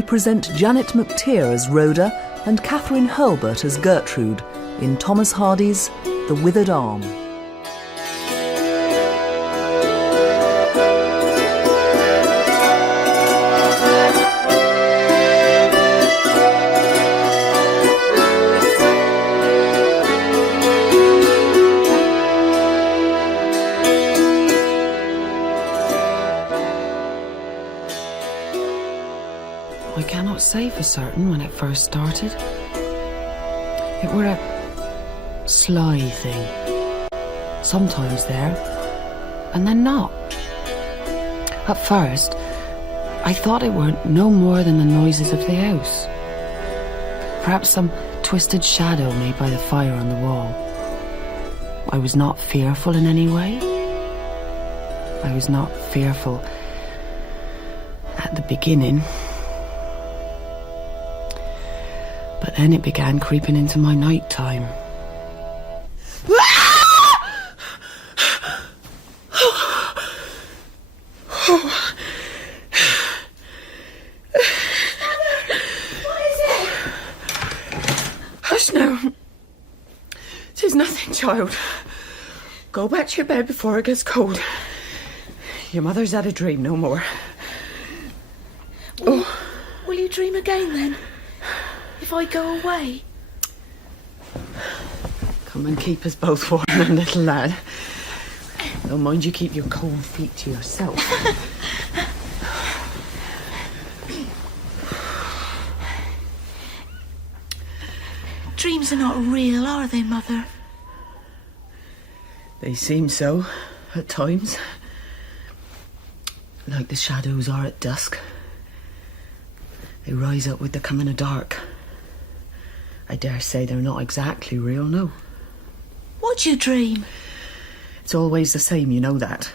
we present Janet McTeer as Rhoda and Catherine Hurlbert as Gertrude in Thomas Hardy's The Withered Arm. I cannot say for certain when it first started. It were a sly thing. Sometimes there, and then not. At first, I thought it were no more than the noises of the house. Perhaps some twisted shadow made by the fire on the wall. I was not fearful in any way. I was not fearful at the beginning. But then it began creeping into my night time. Hush now. 'Tis nothing, child. Go back to your bed before it gets cold. Your mother's had a dream, no more. Will you dream again then? If I go away? Come and keep us both warm then, little lad. Don't mind you keep your cold feet to yourself. Dreams are not real, are they, Mother? They seem so, at times. Like the shadows are at dusk. They rise up with the coming of dark. I dare say they're not exactly real, no. What do you dream? It's always the same, you know that.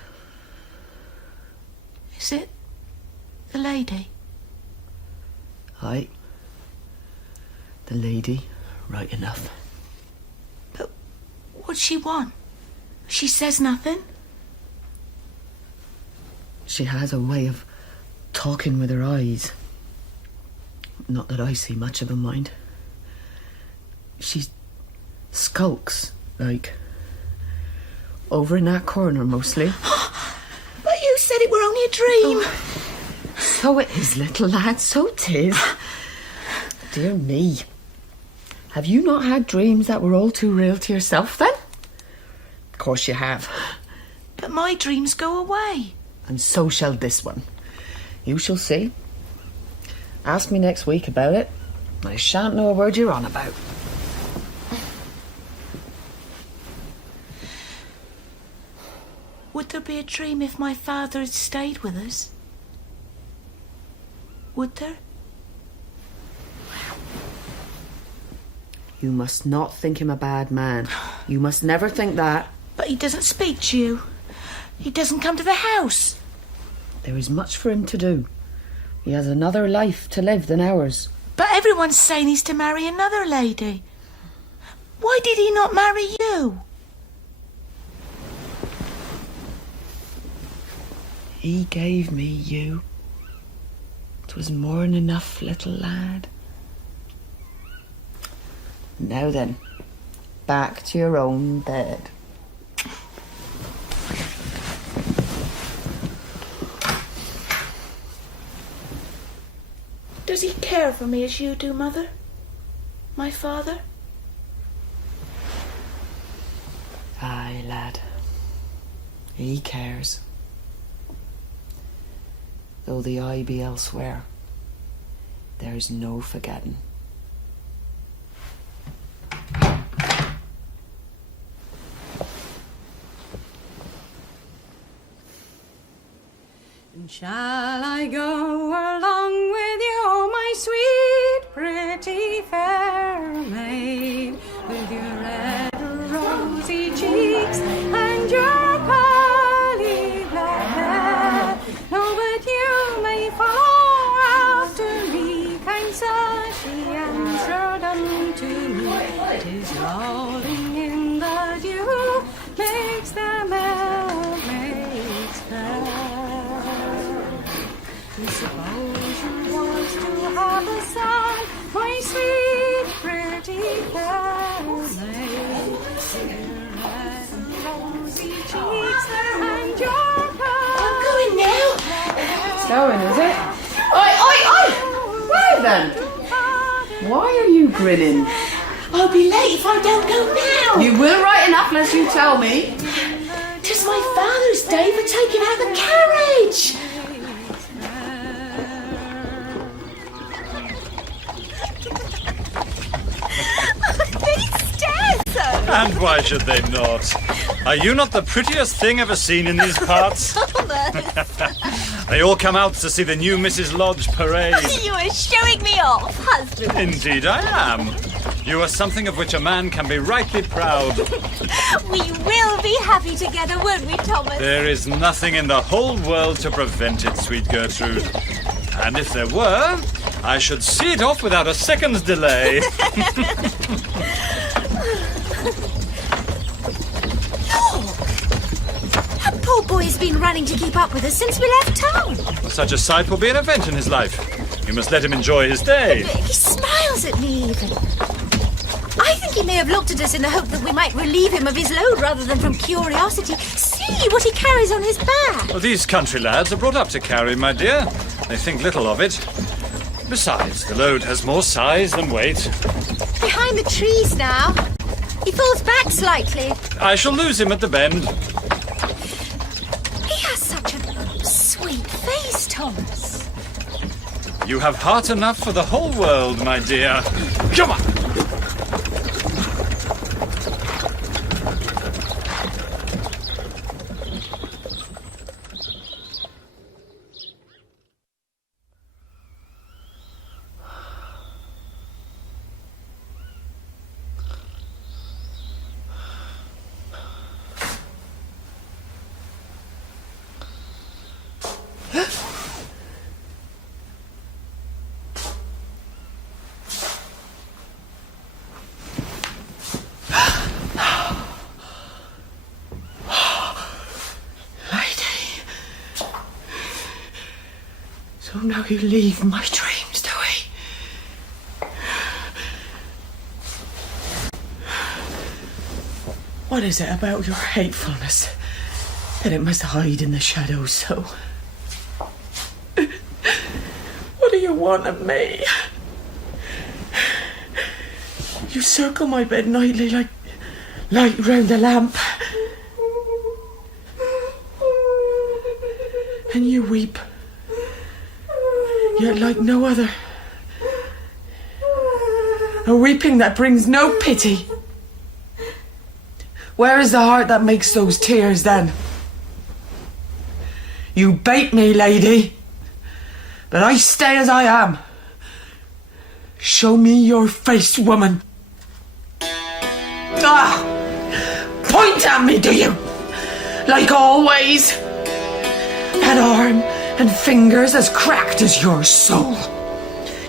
Is it the lady? Aye. The lady, right enough. But what'd she want? She says nothing? She has a way of talking with her eyes. Not that I see much of a mind. She skulks, like, over in that corner mostly. But you said it were only a dream. Oh, so it is, little lad, so 'tis. Dear me. Have you not had dreams that were all too real to yourself, then? Of course you have. But my dreams go away. And so shall this one. You shall see. Ask me next week about it. I shan't know a word you're on about. Would there be a dream if my father had stayed with us? Would there? You must not think him a bad man. You must never think that. But he doesn't speak to you. He doesn't come to the house. There is much for him to do. He has another life to live than ours. But everyone's saying he's to marry another lady. Why did he not marry you? He gave me you. 'Twas more than enough, little lad. Now then, back to your own bed. Does he care for me as you do, Mother? My father? Aye, lad. He cares. Though the eye be elsewhere, there's no forgetting. And shall I go along with you, my sweet, pretty fair maid, with your red rosy cheeks and your pearly black hair? No, but you may follow after me, kind sir, she answered unto me. 'Tis rolling in the dew makes the mermaids fair. Suppose you was to have I'm going now. It's going, is it? Oi! Where then? Why are you grinning? I'll be late if I don't go now. You will right enough unless you tell me. 'Tis my Father's Day for taking out the carriage. And why should they not? Are you not the prettiest thing ever seen in these parts? They all come out to see the new Mrs. Lodge parade. You are showing me off, husband. Indeed I am. You are something of which a man can be rightly proud. We will be happy together, won't we, Thomas? There is nothing in the whole world to prevent it, sweet Gertrude. And if there were, I should see it off without a second's delay. That poor boy's been running to keep up with us since we left town. Such a sight will be an event in his life. You must let him enjoy his day. He smiles at me even. I think he may have looked at us in the hope that we might relieve him of his load rather than from curiosity. See what he carries on his back. Well, these country lads are brought up to carry, my dear. They think little of it. Besides, the load has more size than weight. Behind the trees now. He falls back slightly. I shall lose him at the bend. He has such a sweet face, Thomas. You have heart enough for the whole world, my dear. Come on! So now you leave my dreams, do we? What is it about your hatefulness that it must hide in the shadows so? What do you want of me? You circle my bed nightly like light round the lamp. And you weep. Yet like no other. A weeping that brings no pity. Where is the heart that makes those tears then? You bait me, lady. But I stay as I am. Show me your face, woman. Ah! Point at me, do you? Like always. That arm and fingers as cracked as your soul.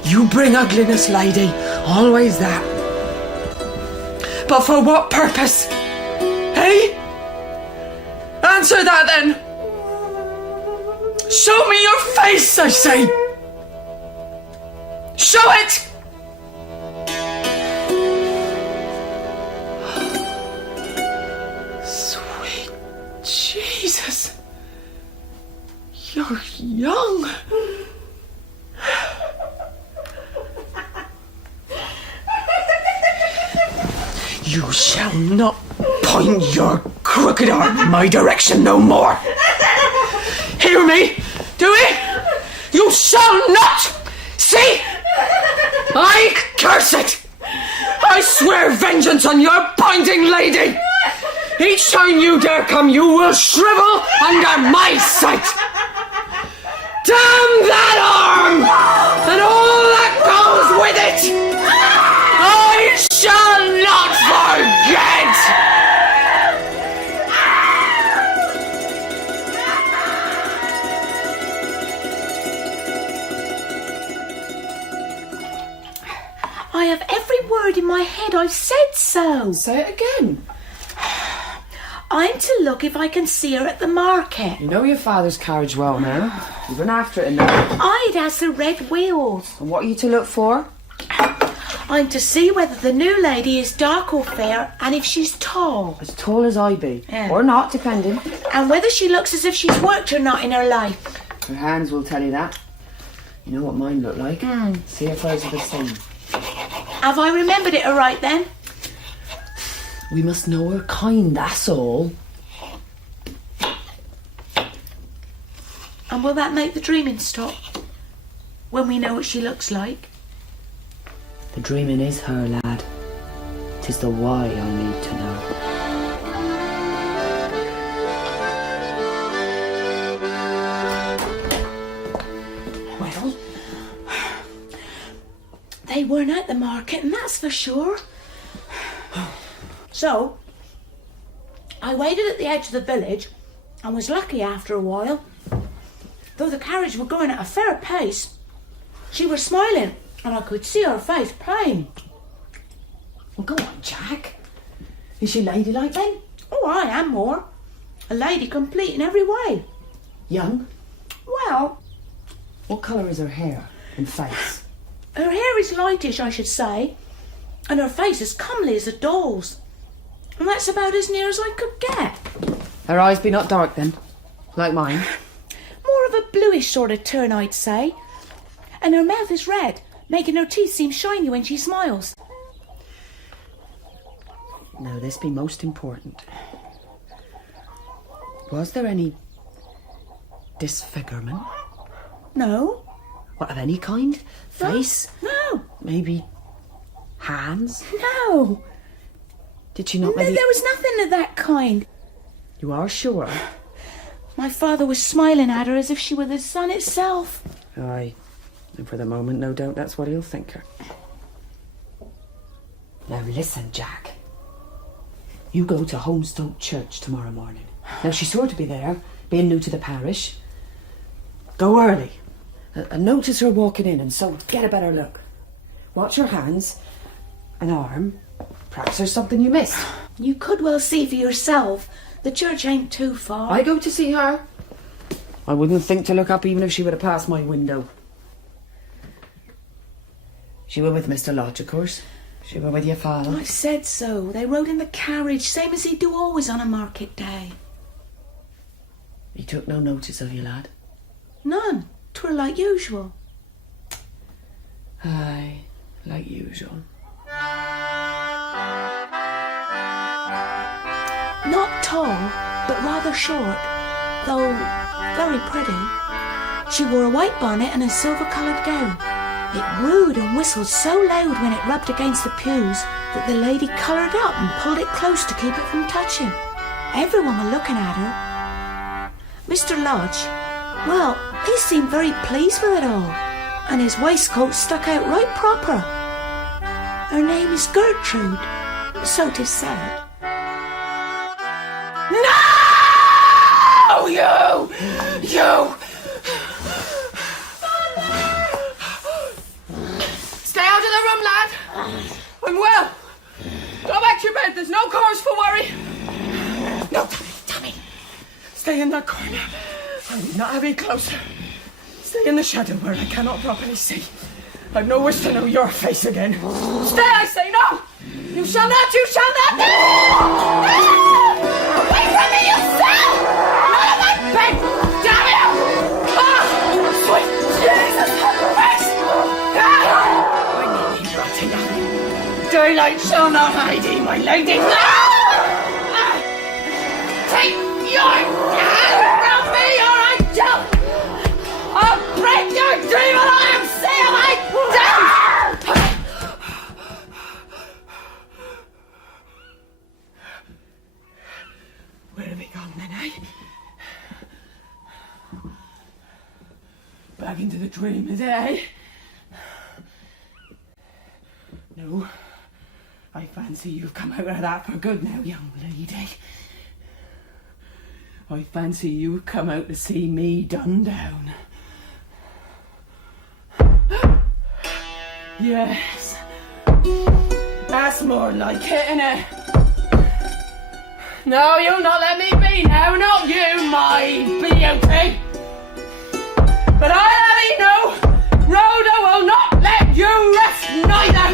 You bring ugliness, lady, always that. But for what purpose? Hey? Answer that then. Show me your face, I say. Show it! Sweet Jesus. You're young. You shall not point your crooked arm in my direction no more. Hear me? Do it? You shall not! See? I curse it! I swear vengeance on your pointing lady! Each time you dare come, you will shrivel under my sight! Damn that arm! And all that goes with it! I shall not forget! I have every word in my head. I've said so. Say it again. I'm to look if I can see her at the market. You know your father's carriage well now. You've been after it in there. It has the red wheels. And what are you to look for? I'm to see whether the new lady is dark or fair, and if she's tall. As tall as I be. Yeah. Or not, depending. And whether she looks as if she's worked or not in her life. Her hands will tell you that. You know what mine look like. See if hers are the same. Have I remembered it aright then? We must know her kind, that's all. And will that make the dreaming stop? When we know what she looks like? The dreaming is her, lad. 'Tis the why I need to know. Well, they weren't at the market, and that's for sure. So, I waited at the edge of the village and was lucky after a while. Though the carriage were going at a fair pace, she was smiling and I could see her face plain. Well, go on, Jack. Is she ladylike then? Oh, I am more. A lady complete in every way. Young? Well, What colour is her hair and face? her hair is lightish, I should say, and her face as comely as a doll's. And that's about as near as I could get. Her eyes be not dark then, like mine. More of a bluish sort of turn, I'd say. And her mouth is red, making her teeth seem shiny when she smiles. Now, this be most important. Was there any disfigurement? No. What, of any kind? Face? No. Maybe hands? No. Did she not No, maybe... there was nothing of that kind. You are sure? My father was smiling at her as if she were the sun itself. Aye. And for the moment, no doubt that's what he'll think her. Now listen, Jack. You go to Holmstoke Church tomorrow morning. Now she's sure to be there, being new to the parish. Go early. And notice her walking in, and so get a better look. Watch her hands, an arm. Perhaps there's something you missed. You could well see for yourself. The church ain't too far. I go to see her. I wouldn't think to look up even if she were to pass my window. She were with Mr. Lodge, of course. She were with your father. I said so. They rode in the carriage, same as he do always on a market day. He took no notice of you, lad. None. 'Twere like usual. Aye, like usual. Not tall, but rather short, though very pretty. She wore a white bonnet and a silver-coloured gown. It wooed and whistled so loud when it rubbed against the pews that the lady coloured up and pulled it close to keep it from touching. Everyone were looking at her. Mr. Lodge, well, he seemed very pleased with it all, and his waistcoat stuck out right proper. Her name is Gertrude, so 'tis said. No! You! Stay out of the room, lad. I'm well. Go back to your bed. There's no cause for worry. No, Tommy. Stay in that corner. I will not have you closer. Stay in the shadow where I cannot properly see. I've no wish to know your face again. Stay, I say, no! You shall not, you shall not! Away from me, you fool! Out of my bed! Damn you! Ah! Sweet Jesus Christ! Ah! I need rotting down. Daylight shall not hide thee, my lady! No! Ah! Take your hand from me, or I shall... I'll break your dream and I am saying I don't! Where have we gone then, eh? Back into the dream, is it, eh? No. I fancy you've come out of that for good now, young lady. I fancy you've come out to see me done down. Yes. That's more like it, innit? No, you'll not let me be now, not you, my beauty. But I'll have you know, Rhoda will not let you rest neither.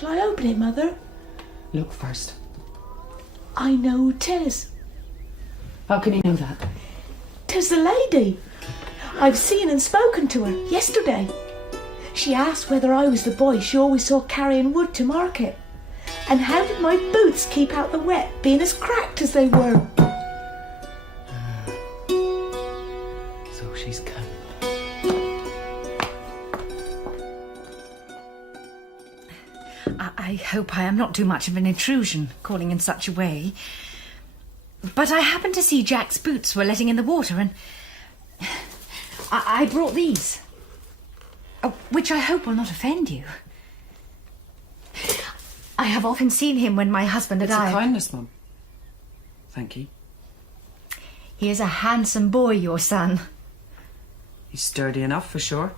Shall I open it, Mother? Look first. I know 'tis. How can you know that? 'Tis the lady. I've seen and spoken to her yesterday. She asked whether I was the boy she always saw carrying wood to market. And how did my boots keep out the wet, being as cracked as they were? So she's come. I hope I am not too much of an intrusion, calling in such a way. But I happened to see Jack's boots were letting in the water, and I brought these, which I hope will not offend you. I have often seen him when my husband and It's I... a kindness, Mum. Thank you. He is a handsome boy, your son. He's sturdy enough, for sure.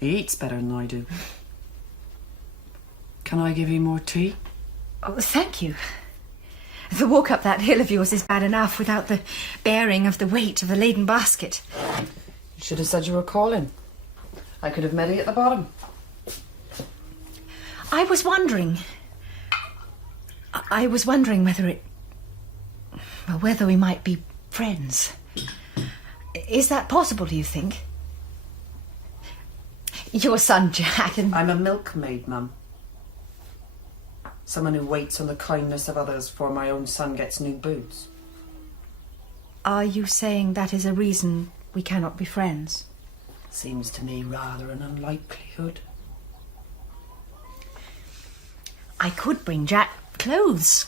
He eats better than I do. Can I give you more tea? Oh, thank you. The walk up that hill of yours is bad enough without the bearing of the weight of the laden basket. You should have said you were calling. I could have met you at the bottom. I was wondering whether we might be friends. Is that possible, do you think? Your son, Jack, and... I'm a milkmaid, Mum. Someone who waits on the kindness of others before my own son gets new boots. Are you saying that is a reason we cannot be friends? Seems to me rather an unlikelihood. I could bring Jack clothes.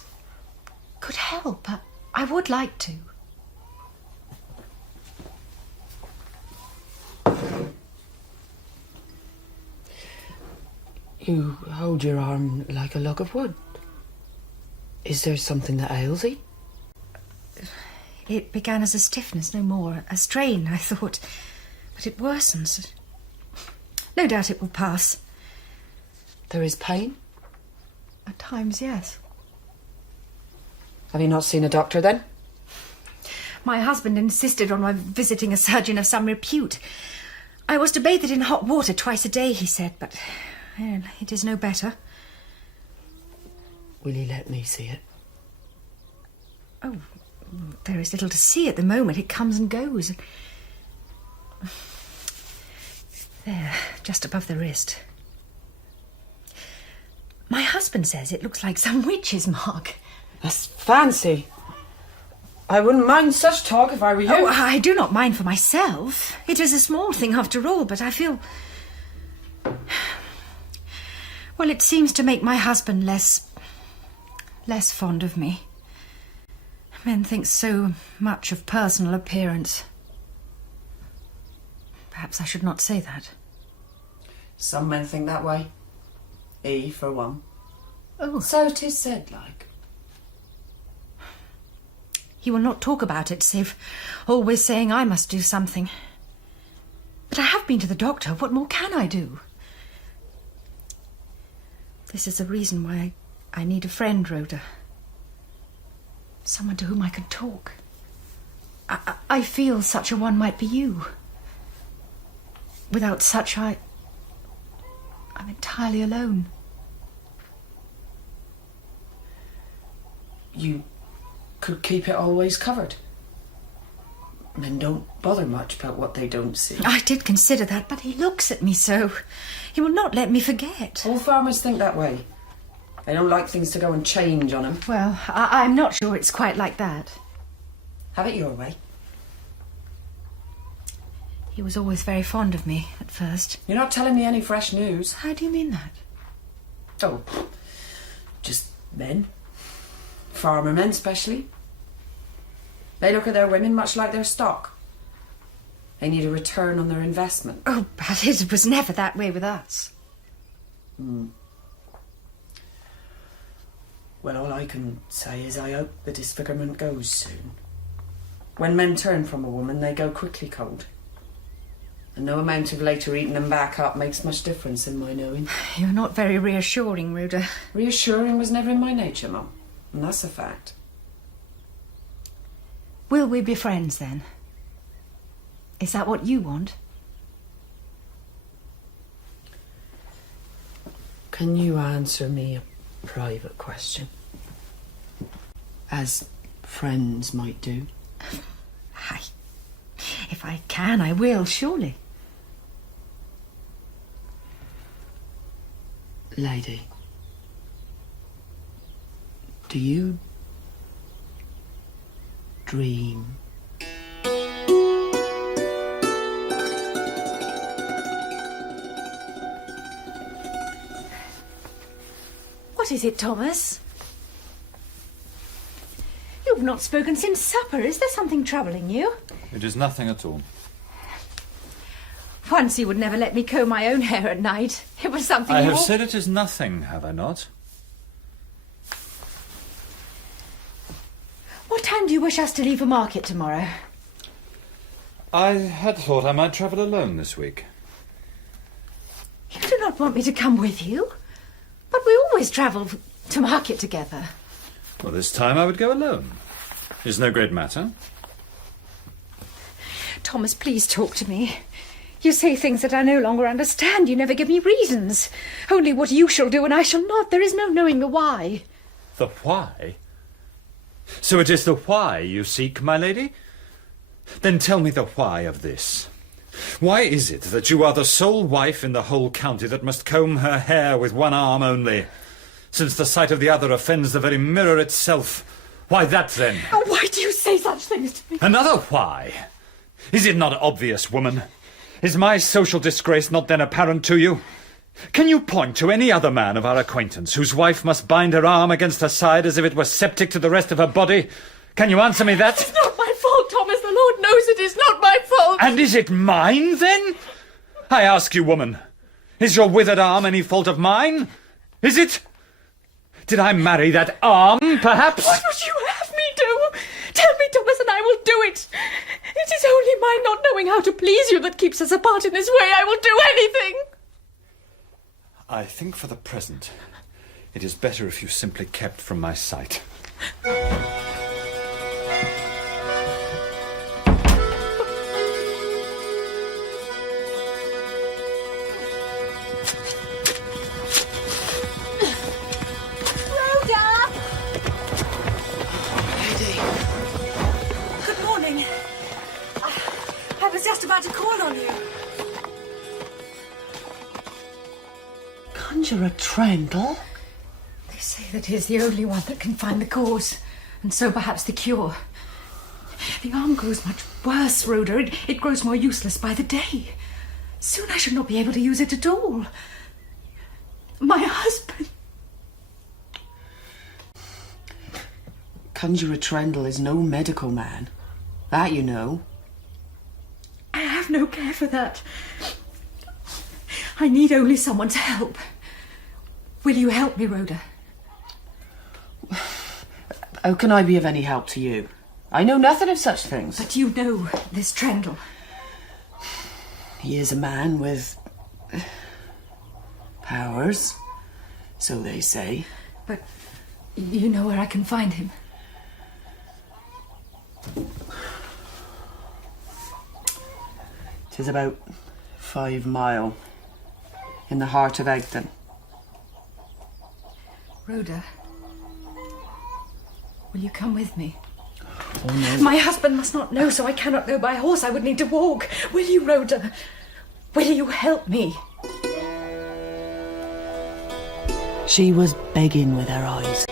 Could help. I would like to. You hold your arm like a log of wood. Is there something that ails you? It began as a stiffness, no more. A strain, I thought. But it worsens. No doubt it will pass. There is pain? At times, yes. Have you not seen a doctor then? My husband insisted on my visiting a surgeon of some repute. I was to bathe it in hot water twice a day, he said, but well, it is no better. Will you let me see it? Oh, there is little to see at the moment. It comes and goes. There, just above the wrist. My husband says it looks like some witch's mark. That's fancy. I wouldn't mind such talk if I were you. Oh, I do not mind for myself. It is a small thing after all, but I feel... Well, it seems to make my husband less fond of me. Men think so much of personal appearance. Perhaps I should not say that. Some men think that way. He, for one. Oh. So 'tis said, like. He will not talk about it, save always saying I must do something. But I have been to the doctor. What more can I do? This is the reason why I need a friend, Rhoda. Someone to whom I can talk. I feel such a one might be you. Without such, I'm entirely alone. You could keep it always covered. Men don't bother much about what they don't see. I did consider that, but he looks at me so. He will not let me forget. All farmers think that way. They don't like things to go and change on them. Well, I'm not sure it's quite like that. Have it your way. He was always very fond of me at first. You're not telling me any fresh news. How do you mean that? Oh, just men. Farmer men, especially. They look at their women much like their stock. They need a return on their investment. Oh, but it was never that way with us. Well, all I can say is I hope the disfigurement goes soon. When men turn from a woman, they go quickly cold. And no amount of later eating them back up makes much difference in my knowing. You're not very reassuring, Rhoda. Reassuring was never in my nature, Mum. And that's a fact. Will we be friends, then? Is that what you want? Can you answer me a private question? As friends might do. If I can, I will, surely. Lady, do you dream? What is it, Thomas? You've not spoken since supper. Is there something troubling you? It is nothing at all. Once you would never let me comb my own hair at night. It was something I you have al- said it is nothing, have I not? What time do you wish us to leave for market tomorrow? I had thought I might travel alone this week. You do not want me to come with you? But we always travel to market together. Well, this time I would go alone. It's no great matter. Thomas, please talk to me. You say things that I no longer understand. You never give me reasons. Only what you shall do and I shall not. There is no knowing the why. The why? So it is the why you seek, my lady? Then tell me the why of this. Why is it that you are the sole wife in the whole county that must comb her hair with one arm only, since the sight of the other offends the very mirror itself? Why that, then? Oh, why do you say such things to me? Another why? Is it not obvious, woman? Is my social disgrace not then apparent to you? Can you point to any other man of our acquaintance whose wife must bind her arm against her side as if it were septic to the rest of her body? Can you answer me that? It's not my fault, Thomas. The Lord knows it is not my fault. And is it mine, then? I ask you, woman, is your withered arm any fault of mine? Is it? Did I marry that arm, perhaps? What would you have me do? Tell me, Thomas, and I will do it. It is only my not knowing how to please you that keeps us apart in this way. I will do anything. I think for the present, it is better if you simply kept from my sight. Good morning. I was just about to call on you. Conjurer Trendle? They say that he is the only one that can find the cause, and so perhaps the cure. The arm grows much worse, Rhoda. It grows more useless by the day. Soon I shall not be able to use it at all. My husband... Conjurer Trendle is no medical man. That you know. I have no care for that. I need only someone's help. Will you help me, Rhoda? How can I be of any help to you? I know nothing of such things. But you know this Trendle. He is a man with powers, so they say. But you know where I can find him? 'Tis about 5 mile in the heart of Egdon. Rhoda, will you come with me? Oh, no. My husband must not know, so I cannot go by horse. I would need to walk. Will you, Rhoda? Will you help me? She was begging with her eyes,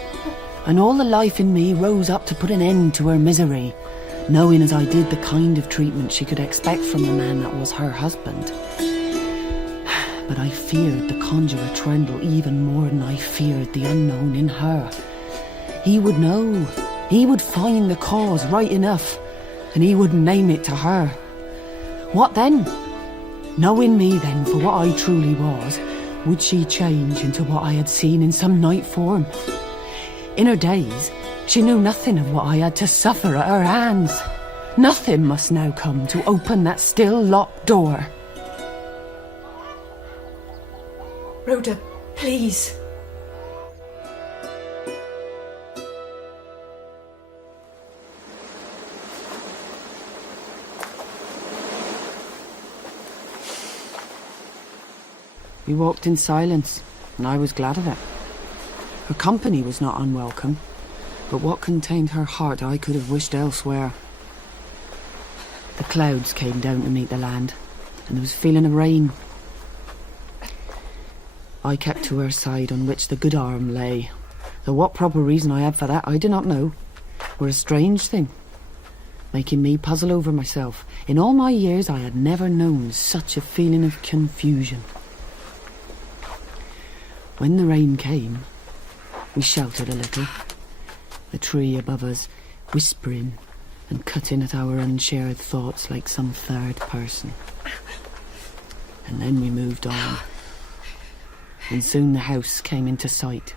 and all the life in me rose up to put an end to her misery, knowing as I did the kind of treatment she could expect from the man that was her husband. But I feared the conjurer Trendle even more than I feared the unknown in her. He would know. He would find the cause right enough, and he would name it to her. What then? Knowing me then for what I truly was, would she change into what I had seen in some night form? In her days, she knew nothing of what I had to suffer at her hands. Nothing must now come to open that still locked door. Rhoda, please. We walked in silence, and I was glad of it. Her company was not unwelcome, but what contained her heart I could have wished elsewhere. The clouds came down to meet the land, and there was a feeling of rain. I kept to her side on which the good arm lay, though what proper reason I had for that I do not know, were a strange thing, making me puzzle over myself. In all my years I had never known such a feeling of confusion. When the rain came, we sheltered a little, the tree above us whispering and cutting at our unshared thoughts like some third person. And then we moved on, and soon the house came into sight.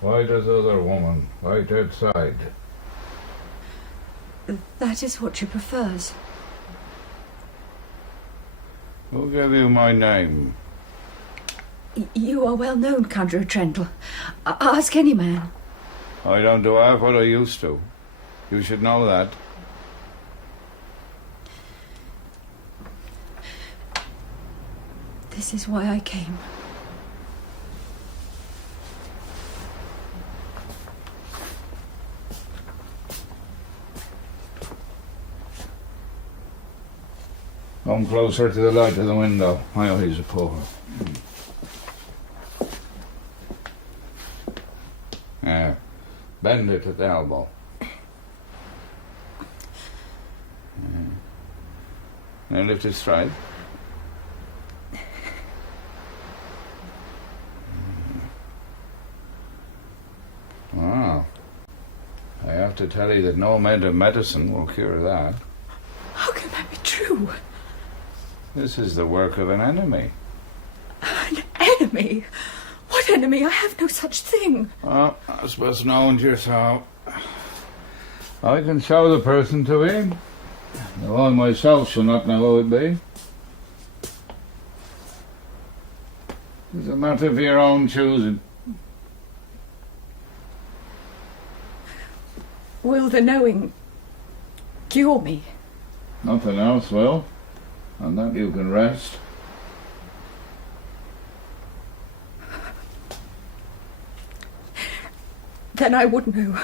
Why does other woman right outside? That is what she prefers. Who gave you my name? You are well known, Conjurer Trendle. Ask any man. I don't do half what I used to. You should know that. This is why I came. Come closer to the light of the window. My eyes are poor. Yeah. Bend it at the elbow. Yeah. Now lift it straight. Wow. I have to tell you that no amount of medicine will cure that. How can that be true? This is the work of an enemy. An enemy? What enemy? I have no such thing. Well, I suppose known to yourself. I can show the person to him, though I myself shall not know who it be. It's a matter of your own choosing. Will the knowing cure me? Nothing else will. On that you can rest. Then I would know.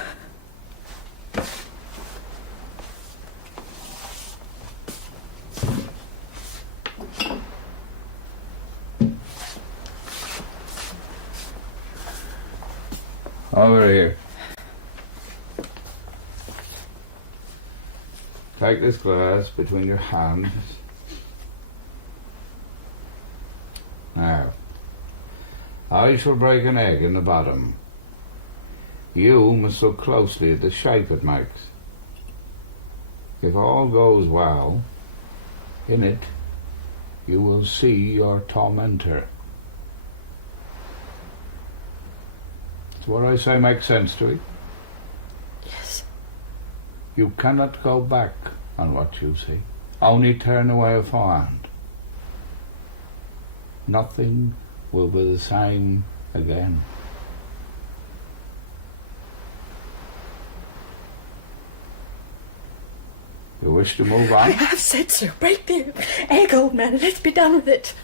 Over here. Take this glass between your hands. Now, I shall break an egg in the bottom. You must look closely at the shape it makes. If all goes well, in it you will see your tormentor. Does what I say make sense to you? Yes. You cannot go back on what you see. Only turn away a forehand. Nothing will be the same again. You wish to move I on? have said so. Break the egg, old man, and let's be done with it.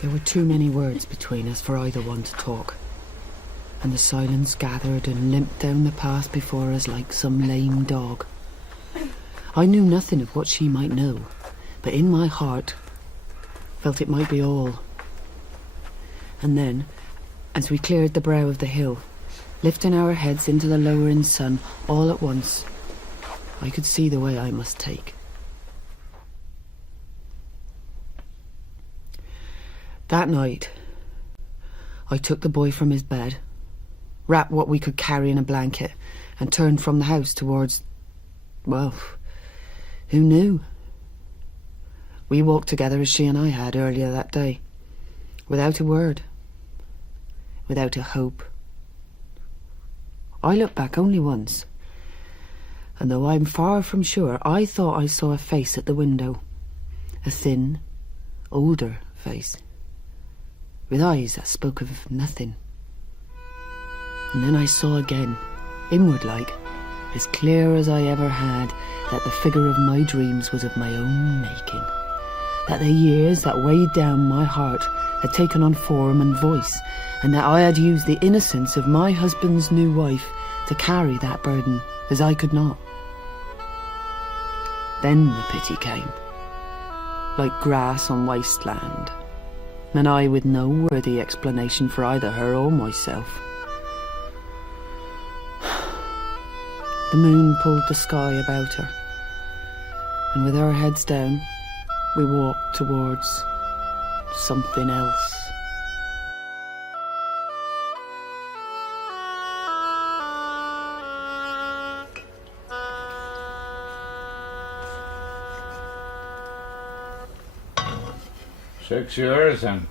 There were too many words between us for either one to talk, and the silence gathered and limped down the path before us like some lame dog. I knew nothing of what she might know, but in my heart felt it might be all. And then, as we cleared the brow of the hill, lifting our heads into the lowering sun all at once, I could see the way I must take. That night, I took the boy from his bed, wrapped what we could carry in a blanket, and turned from the house towards... well, who knew? We walked together as she and I had earlier that day, without a word, without a hope. I looked back only once, and though I'm far from sure, I thought I saw a face at the window, a thin, older face, with eyes that spoke of nothing. And then I saw again, inward-like, as clear as I ever had, that the figure of my dreams was of my own making, that the years that weighed down my heart had taken on form and voice, and that I had used the innocence of my husband's new wife to carry that burden as I could not. Then the pity came, like grass on wasteland, and I with no worthy explanation for either her or myself. The moon pulled the sky about her, and with our heads down, we walked towards something else. Six years, then.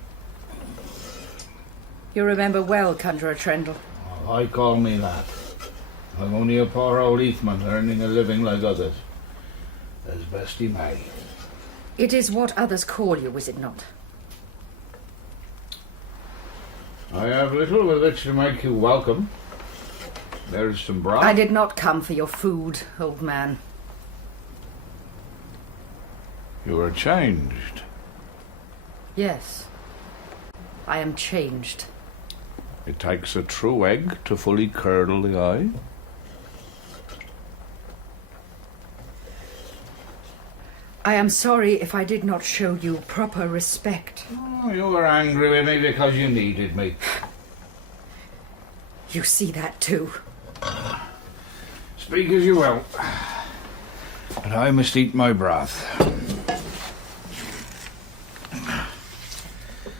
You remember well, Conjurer Trendle. Oh, I call me that. I'm only a poor old heathman earning a living like others, as best he may. It is what others call you, is it not? I have little with which to make you welcome. There is some broth. I did not come for your food, old man. You are changed. Yes, I am changed. It takes a true egg to fully curdle the eye. I am sorry if I did not show you proper respect. Oh, you were angry with me because you needed me. You see that too. Speak as you will. But I must eat my broth.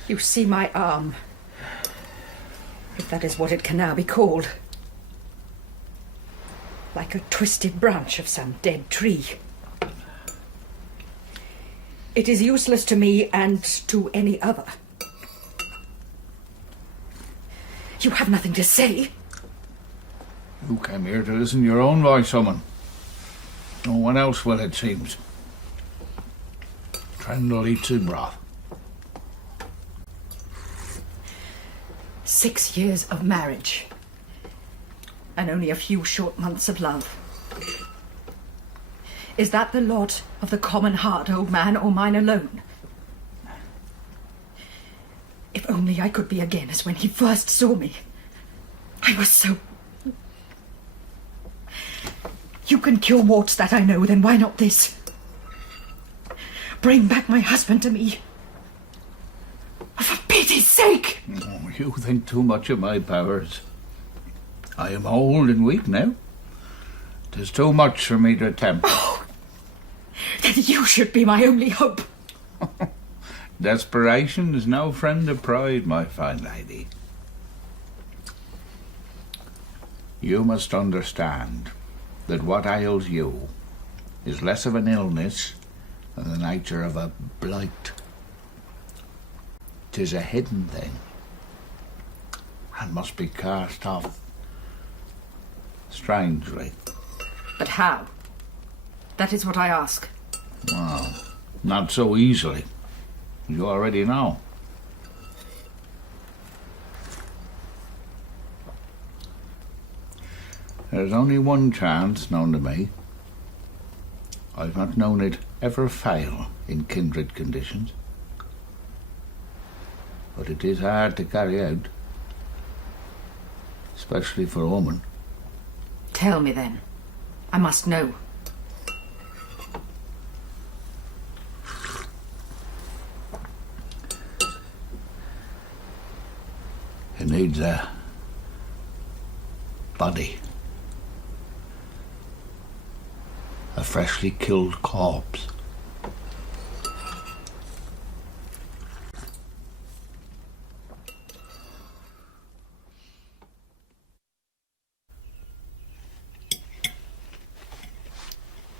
You see my arm, if that is what it can now be called. Like a twisted branch of some dead tree. It is useless to me and to any other. You have nothing to say. You came here to listen to your own voice, woman. No one else will, it seems. Trendle eats his broth. 6 years of marriage. And only a few short months of love. Is that the lot of the common heart, old man, or mine alone? If only I could be again as when he first saw me. I was so... You can cure warts, that I know, then why not this? Bring back my husband to me. For pity's sake! Oh, you think too much of my powers. I am old and weak now. 'Tis too much for me to attempt. Oh, then you should be my only hope. Desperation is no friend of pride, my fine lady. You must understand that what ails you is less of an illness than the nature of a blight. 'Tis a hidden thing and must be cast off strangely. But how? That is what I ask. Well, not so easily. You already know. There's only one chance known to me. I've not known it ever fail in kindred conditions. But it is hard to carry out, especially for a woman. Tell me then. I must know. It needs a body. A freshly killed corpse.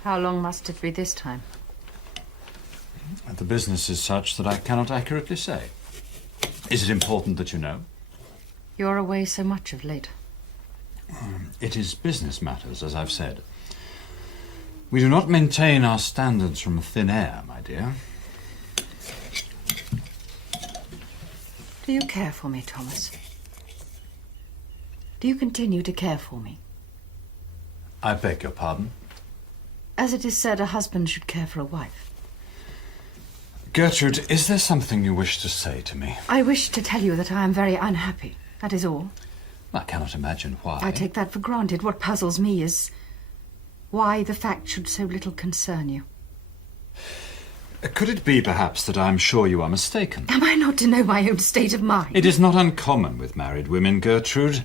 How long must it be this time? The business is such that I cannot accurately say. Is it important that you know? You're away so much of late. It is business matters, as I've said. We do not maintain our standards from thin air, my dear. Do you care for me, Thomas? Do you continue to care for me? I beg your pardon? As it is said, a husband should care for a wife. Gertrude, is there something you wish to say to me? I wish to tell you that I am very unhappy. That is all. I cannot imagine why. I take that for granted. What puzzles me is why the fact should so little concern you. Could it be, perhaps, that I am sure you are mistaken? Am I not to know my own state of mind? It is not uncommon with married women, Gertrude.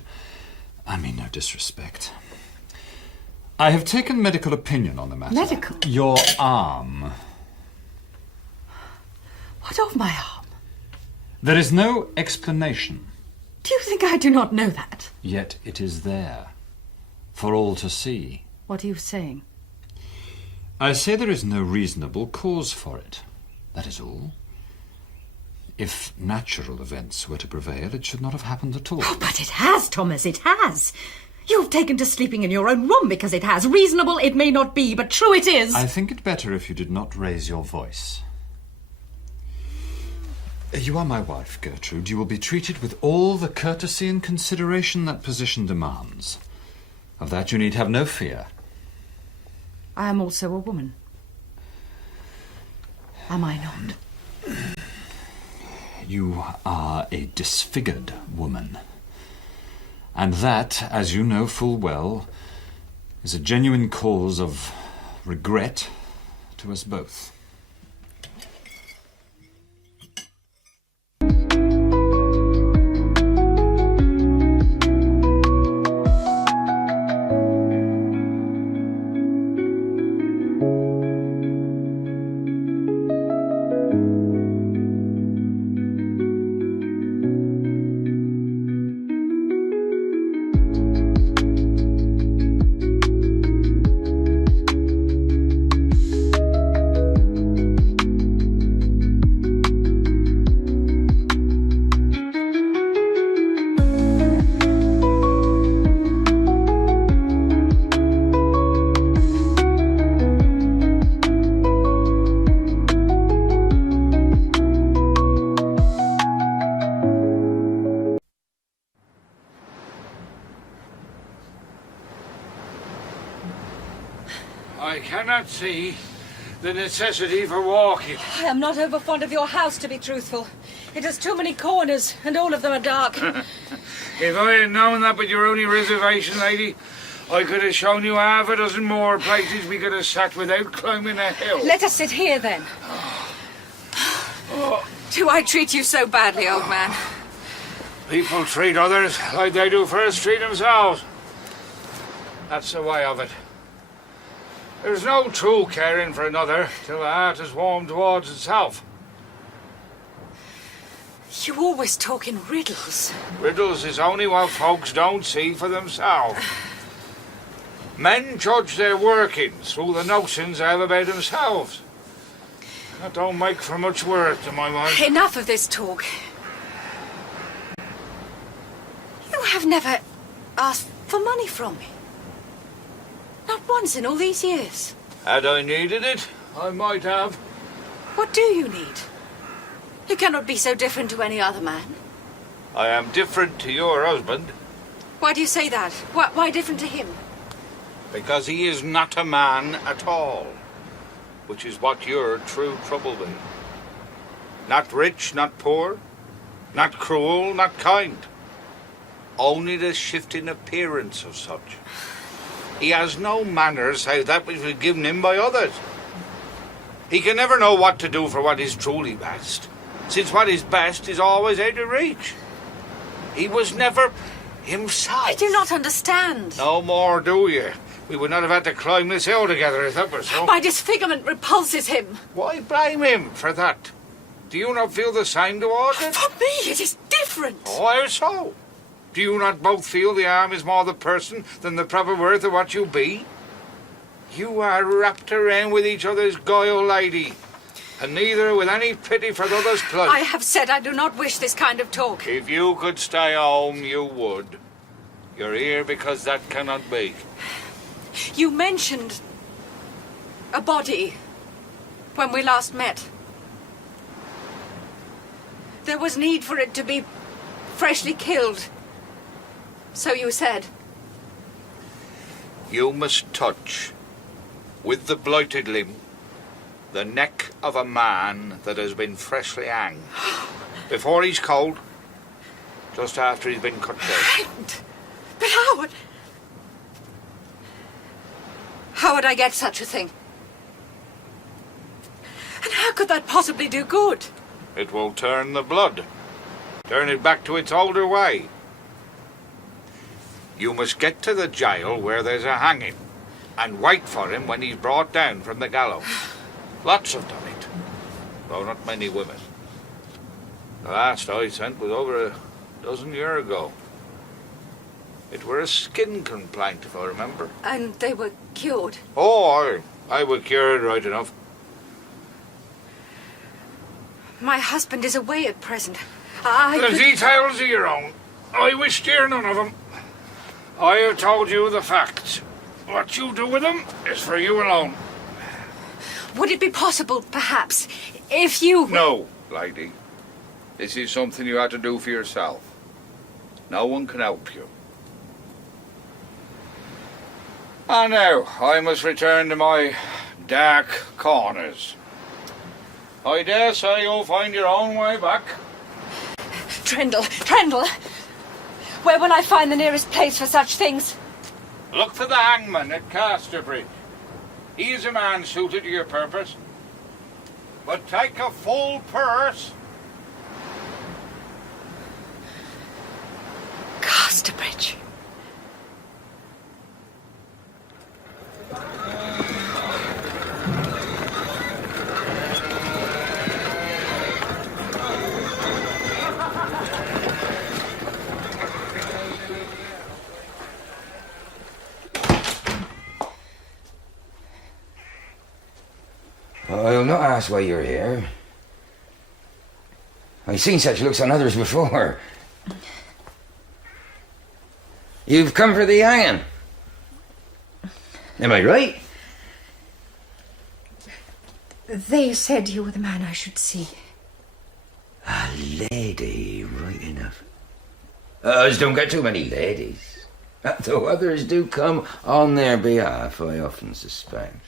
I mean no disrespect. I have taken medical opinion on the matter. Medical? Your arm. What of my arm? There is no explanation. Do you think I do not know that? Yet it is there, for all to see. What are you saying? I say there is no reasonable cause for it. That is all. If natural events were to prevail, it should not have happened at all. Oh, but it has, Thomas, it has. You've taken to sleeping in your own room because it has. Reasonable it may not be, but true it is. I think it better if you did not raise your voice. You are my wife, Gertrude. You will be treated with all the courtesy and consideration that position demands. Of that you need have no fear. I am also a woman. Am I not? You are a disfigured woman. And that, as you know full well, is a genuine cause of regret to us both. I cannot see the necessity for walking. I am not over fond of your house, to be truthful. It has too many corners, and all of them are dark. If I had known that with your only reservation, lady, I could have shown you half a dozen more places we could have sat without climbing a hill. Let us sit here, then. Do I treat you so badly, old man? People treat others like they do first treat themselves. That's the way of it. There's no true caring for another till the heart is warmed towards itself. You always talk in riddles. Riddles is only what folks don't see for themselves. Men judge their workings through the notions they have about themselves. That don't make for much work, to my mind. Enough of this talk. You have never asked for money from me. Not once in all these years. Had I needed it, I might have. What do you need? You cannot be so different to any other man. I am different to your husband. Why do you say that? Why different to him? Because he is not a man at all. Which is what your true trouble be. Not rich, not poor. Not cruel, not kind. Only the shifting appearance of such. He has no manners save that which was given him by others. He can never know what to do for what is truly best, since what is best is always out of reach. He was never himself. I do not understand. No more do you. We would not have had to climb this hill together if that were so. My disfigurement repulses him. Why blame him for that? Do you not feel the same towards it? For me, it is different. Oh, how so? Do you not both feel the arm is more the person than the proper worth of what you be? You are wrapped around with each other's guile, lady, and neither with any pity for the other's plight. I have said I do not wish this kind of talk. If you could stay home, you would. You're here because that cannot be. You mentioned a body when we last met. There was need for it to be freshly killed. So you said. You must touch, with the blighted limb, the neck of a man that has been freshly hanged. Before he's cold, just after he's been cut short. But how would I get such a thing? And how could that possibly do good? It will turn the blood. Turn it back to its older way. You must get to the jail where there's a hanging and wait for him when he's brought down from the gallows. Lots have done it, though not many women. The last I sent was over a dozen years ago. It were a skin complaint, if I remember. And they were cured? Oh, I were cured right enough. My husband is away at present. The details are your own. I wish to hear none of them. I have told you the facts. What you do with them is for you alone. Would it be possible, perhaps, if you... No, lady. This is something you have to do for yourself. No one can help you. And now, I must return to my dark corners. I dare say you'll find your own way back. Trendle! Where will I find the nearest place for such things? Look for the hangman at Casterbridge. He is a man suited to your purpose. But take a full purse. Casterbridge. I'll not ask why you're here. I've seen such looks on others before. You've come for the hanging. Am I right? They said you were the man I should see. A lady, right enough. Us don't get too many ladies. Though others do come on their behalf, I often suspect.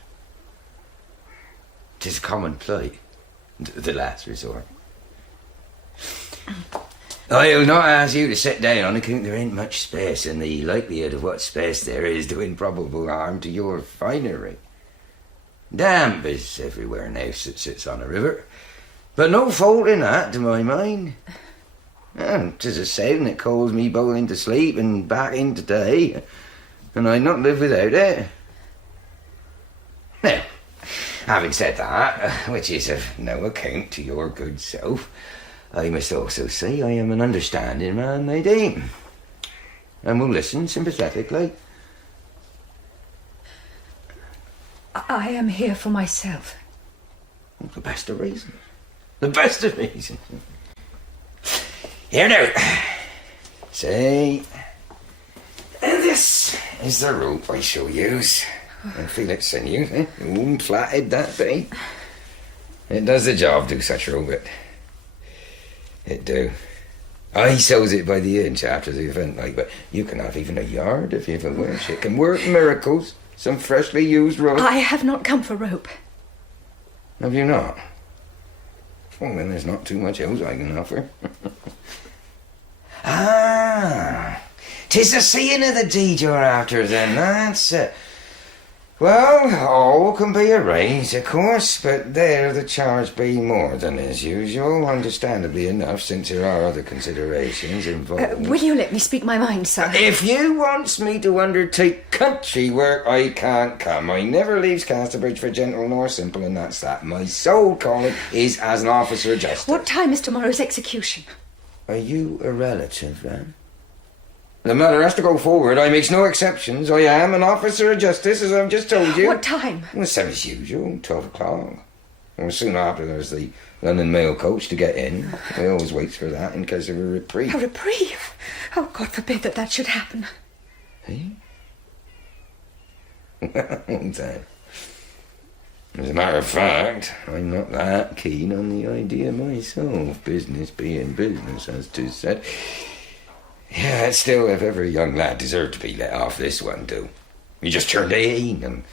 'Tis common plight, the last resort. I'll not ask you to sit down on account there ain't much space, and the likelihood of what space there is doing probable harm to your finery. Damp is everywhere now that sits on a river, but no fault in that to my mind. 'Tis a saying that calls me both into sleep and back into day, and I'd not live without it. Now, having said that, which is of no account to your good self, I must also say I am an understanding man, lady, and will listen sympathetically. I am here for myself. The best of reasons. The best of reasons. Here now. See, this is the rope I shall use. And feel it sinew, all plaited that be. It does the job, do such rope it do. I sews it by the inch after the event, like, but you can have even a yard if you have a wish. It can work miracles. Some freshly used rope. I have not come for rope. Have you not? Well, then there's not too much else I can offer. 'Tis the seeing of the deed you're after then, that's it. Well, all can be arranged, of course, but there the charge be more than is usual, understandably enough, since there are other considerations involved. Will you let me speak my mind, sir? If you wants me to undertake country work, I can't come. I never leaves Casterbridge for gentle nor simple, and that's that. My sole calling is as an officer of justice. What time is tomorrow's execution? Are you a relative, then? The matter has to go forward. I makes no exceptions. I am an officer of justice, as I've just told you. What time? Well, same as usual, 12 o'clock. Well, soon after there's the London Mail coach to get in. I always waits for that in case of a reprieve. A reprieve? Oh, God forbid that should happen. Eh? Well, then. As a matter of fact, I'm not that keen on the idea myself. Business being business, as 'tis said. Yeah, still, if every young lad deserved to be let off, this one do. He just turned 18 and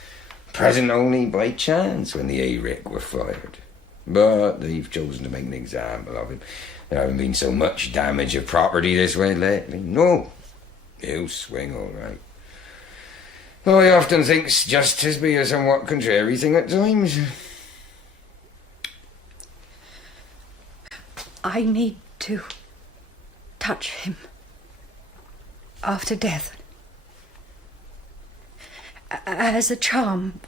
present only by chance when the A-Rick were fired. But they've chosen to make an example of him. There haven't been so much damage of property this way lately. No, he'll swing all right. Though I often thinks justice be a somewhat contrary thing at times. I need to touch him after death. As a charm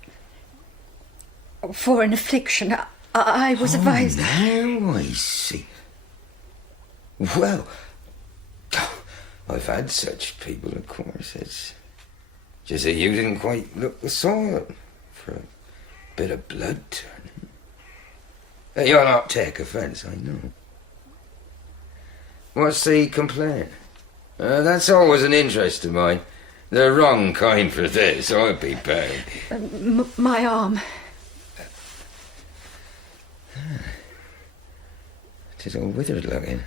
for an affliction, I was advised... Now I see. Well, I've had such people, of course. It's just that you didn't quite look the sort for a bit of blood turning. You'll not take offence, I know. What's the complaint? That's always an interest of mine. The wrong kind for this, I'll be bound. My arm. Tis all withered looking.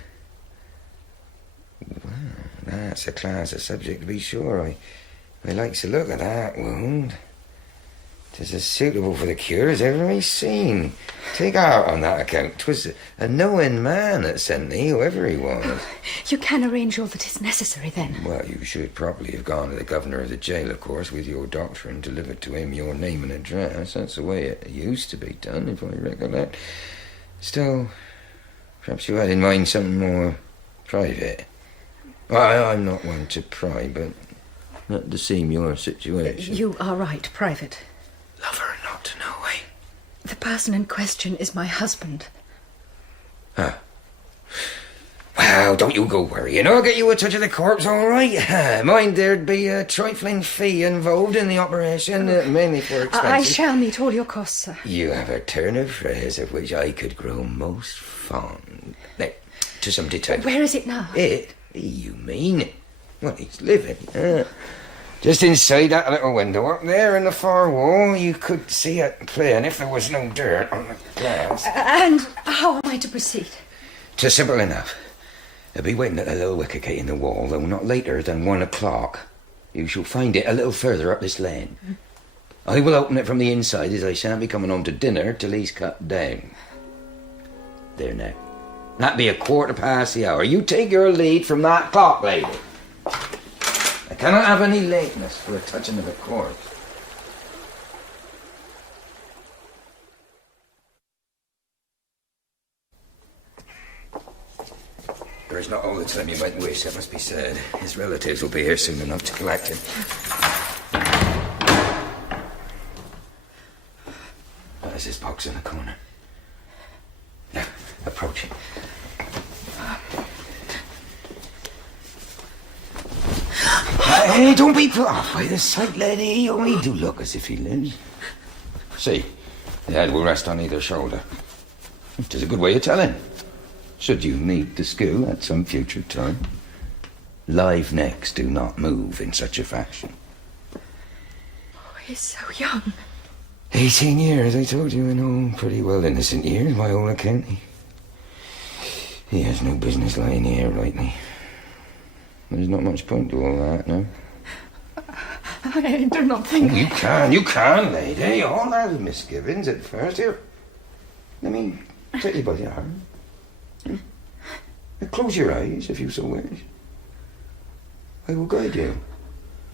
Well, that's a class of subject to be sure. I likes the look of that wound. 'Tis as suitable for the cure as ever I seen. Take heart on that account. 'Twas a knowing man that sent thee, whoever he was. You can arrange all that is necessary, then? Well, you should probably have gone to the governor of the jail, of course, with your doctor and delivered to him your name and address. That's the way it used to be done, if I recollect. Still, perhaps you had in mind something more private. Well, I'm not one to pry, but not to seem your situation. You are right, private. Love her not to know, eh? The person in question is my husband. Ah. Well, don't you go worrying. I'll get you a touch of the corpse, all right. Mind there'd be a trifling fee involved in the operation, mainly for expenses. I shall meet all your costs, sir. You have a turn of phrase of which I could grow most fond. Now, to some detail. Where is it now? It? You mean? Well, he's living. Just inside that little window up there in the far wall, you could see it playing if there was no dirt on the glass. And how am I to proceed? 'Tis simple enough. I'll be waiting at a little wicket gate in the wall, though not later than 1 o'clock. You shall find it a little further up this lane. I will open it from the inside, as I shan't be coming home to dinner till he's cut down. There now. That be 1/4 the hour. You take your lead from that clock, lady. I cannot have any lateness for a touching of a corpse. There is not all the time you might wish, that must be said. His relatives will be here soon enough to collect him. There's his box in the corner. Now, approach him. Hey, don't be put off by the sight, lady. He only do look as if he lives. See, the head will rest on either shoulder. 'Tis a good way of telling. Should you need the skill at some future time. Live necks do not move in such a fashion. Oh, he's so young. 18 years, I told you, in all pretty well innocent years, by all account. He has no business lying here rightly. There's not much point to all that, no? I do not think... Oh, you can, lady. All those misgivings at first. Here, let me take you by the arm. Close your eyes, if you so wish. I will guide you.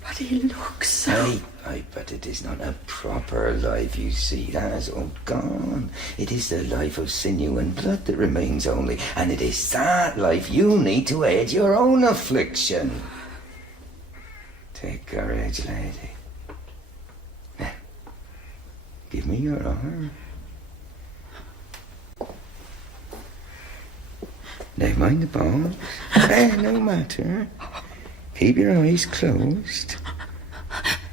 But he looks so... Aye, but it is not a proper life, you see. That is all gone. It is the life of sinew and blood that remains only, and it is that life you need to aid your own affliction. Take courage, lady. Now, give me your arm. Never mind the bones. No matter. Keep your eyes closed.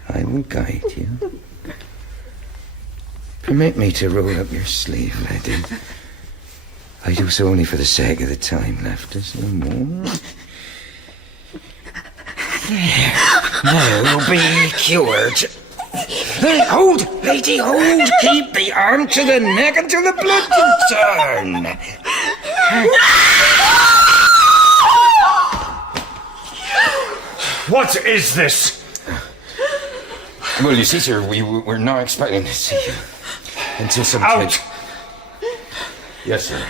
I will guide you. Permit me to roll up your sleeve, lady. I do so only for the sake of the time left us, no more. There. Now you'll be cured. Hold, lady, hold. Keep the arm to the neck until the blood can turn. What is this? Well, you see, sir, we're not expecting to see you until some Out! time. Yes, sir.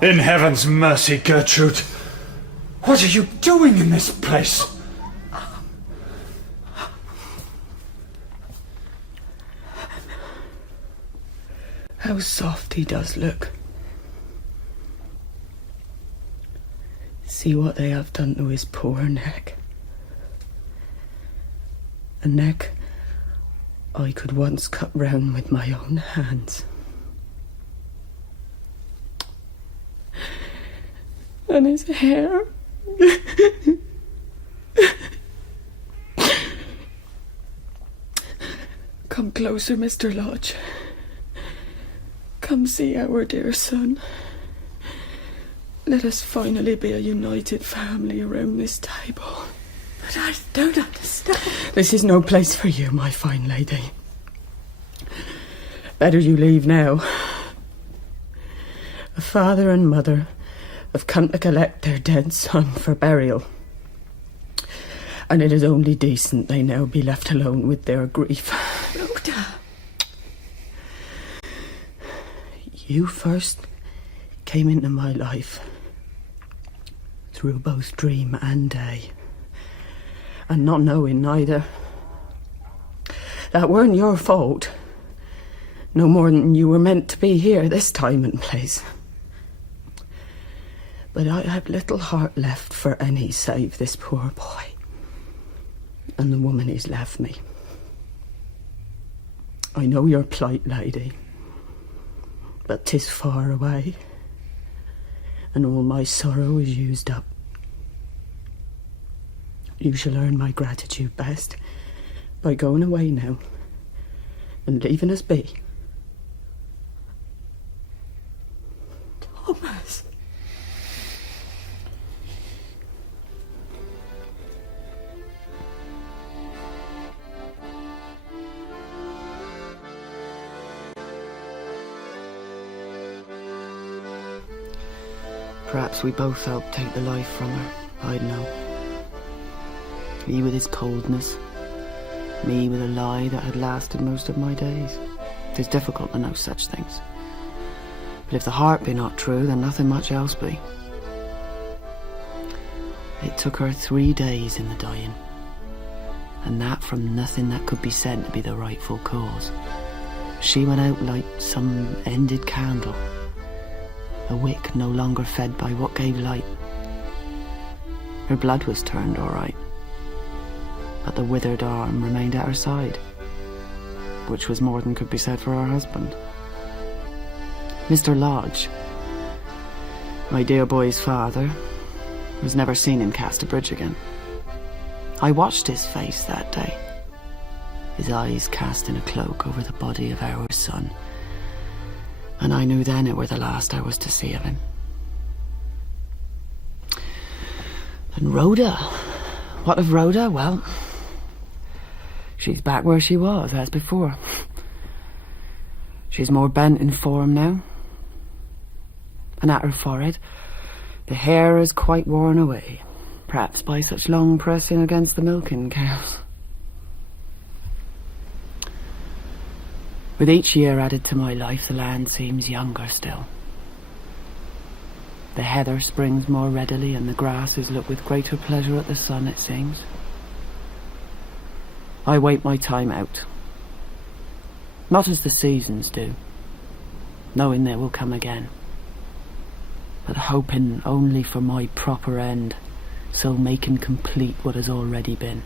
In heaven's mercy, Gertrude. What are you doing in this place? How soft he does look. See what they have done to his poor neck. A neck I could once cut round with my own hands. And his hair. Come closer, Mr. Lodge. Come see our dear son. Let us finally be a united family around this table. But I don't understand. This is no place for you, my fine lady. Better you leave now. A father and mother have come to collect their dead son for burial. And it is only decent they now be left alone with their grief. Rhoda. You first came into my life through both dream and day, and not knowing neither. That weren't your fault, no more than you were meant to be here this time and place. But I have little heart left for any save this poor boy and the woman he's left me. I know your plight, lady, but 'tis far away, and all my sorrow is used up. You shall earn my gratitude best by going away now and leaving us be. Thomas. Perhaps we both helped take the life from her, I'd know. He with his coldness, me with a lie that had lasted most of my days. 'Tis difficult to know such things. But if the heart be not true, then nothing much else be. It took her 3 days in the dying, and that from nothing that could be said to be the rightful cause. She went out like some ended candle, a wick no longer fed by what gave light. Her blood was turned all right, but the withered arm remained at her side, which was more than could be said for her husband. Mr. Lodge, my dear boy's father, was never seen in Casterbridge again. I watched his face that day, his eyes cast in a cloak over the body of our son, and I knew then it were the last I was to see of him. And Rhoda, what of Rhoda? Well, she's back where she was, as before. She's more bent in form now, and at her forehead the hair is quite worn away, perhaps by such long pressing against the milking cows. With each year added to my life, the land seems younger still. The heather springs more readily, and the grasses look with greater pleasure at the sun, it seems. I wait my time out, not as the seasons do, knowing they will come again, but hoping only for my proper end, so making complete what has already been.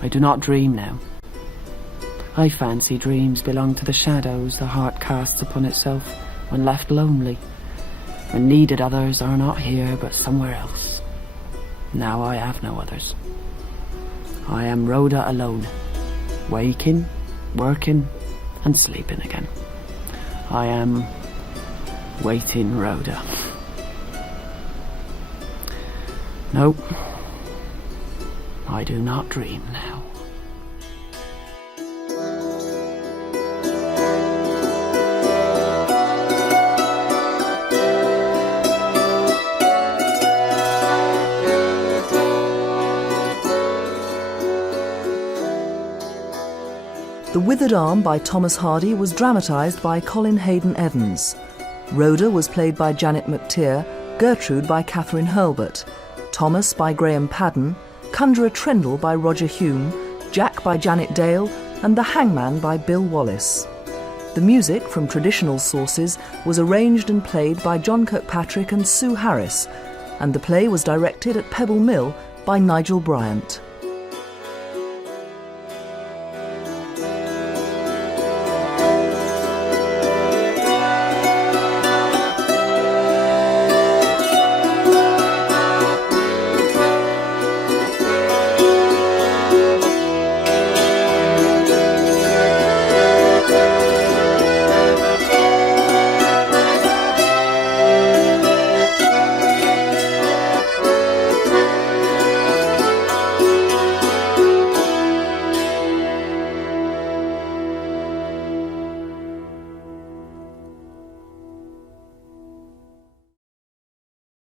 I do not dream now. I fancy dreams belong to the shadows the heart casts upon itself when left lonely, and needed others are not here but somewhere else. Now I have no others. I am Rhoda alone, waking, working, and sleeping again. I am waiting Rhoda. No, I do not dream now. The Withered Arm by Thomas Hardy was dramatised by Colin Hayden Evans. Rhoda was played by Janet McTeer, Gertrude by Catherine Hurlbert, Thomas by Graham Padden, Conjurer Trendle by Roger Hume, Jack by Janet Dale, and The Hangman by Bill Wallace. The music, from traditional sources, was arranged and played by John Kirkpatrick and Sue Harris, and the play was directed at Pebble Mill by Nigel Bryant.